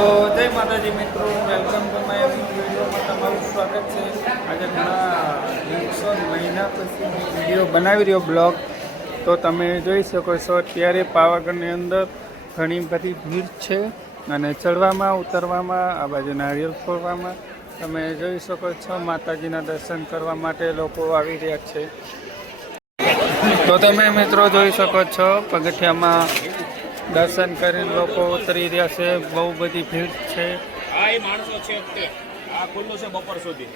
તો જય માતાજી મિત્રો, વેલકમ ટુ માય વિડીયોમાં તમારું સ્વાગત છે। આજે ઘણા દિવસો મહિના પછી વિડીયો બનાવી રહ્યો બ્લોગ। તો તમે જોઈ શકો છો અત્યારે પાવાગઢની અંદર ઘણી બધી ભીડ છે અને ચડવામાં ઉતરવામાં આ બાજુ નારિયેળ ફોડવામાં તમે જોઈ શકો છો માતાજીના દર્શન કરવા માટે લોકો આવી રહ્યા છે। તો તમે મિત્રો જોઈ શકો છો પગથિયામાં દર્શન કરીને લોકો ઉતરી રહ્યા છે। બહુ બધી ભીડ છે। આ એ માણસો છે તે આ ખુલ્લું છે બપોર સુધી।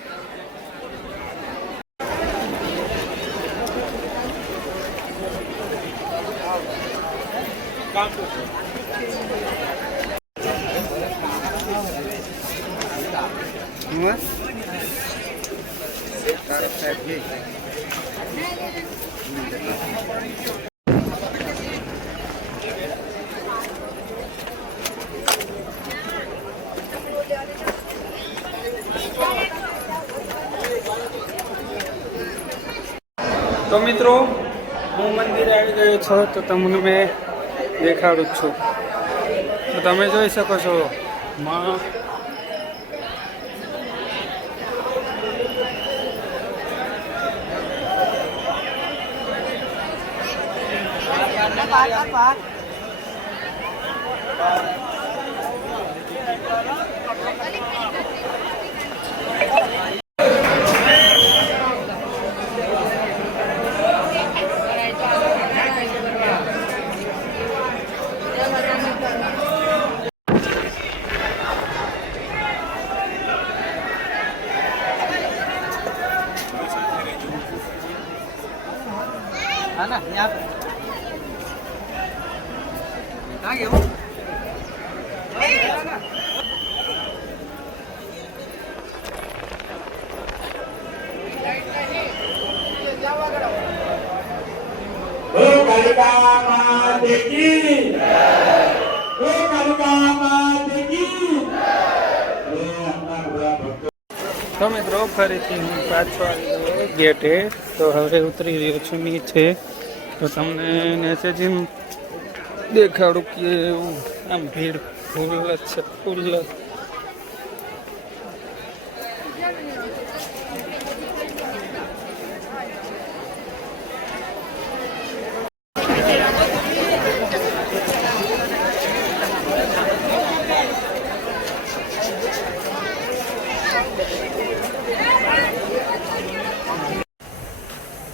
તો મિત્રો હું મંદિરે આવી ગયો છો તો તમને મેં દેખાડું છું। તો તમે જોઈ શકો છો માં ना यहाँ पे कहाँ गए हो? कालिका माता की कालिका माता की। તો મિત્રો ફરીથી હું પાછો આવી ગયો ગેટે। તો હવે ઉતરી રહ્યો છું નીચે। તો તમને નીચેથી દેખાડું કે એવું આમ ભીડ ફૂલ જ છે ફૂલ જ।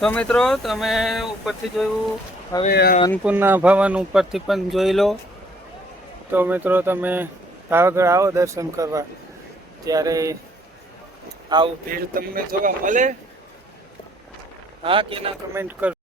તો મિત્રો તમે ઉપરથી જોયું, હવે અન્નપૂર્ણા ભવન ઉપરથી પણ જોઈ લો। તો મિત્રો તમે પાવાગઢ આવો દર્શન કરવા ત્યારે આવું ભીડ તમને જોવા મળે? હા કે ના કમેન્ટ કરો।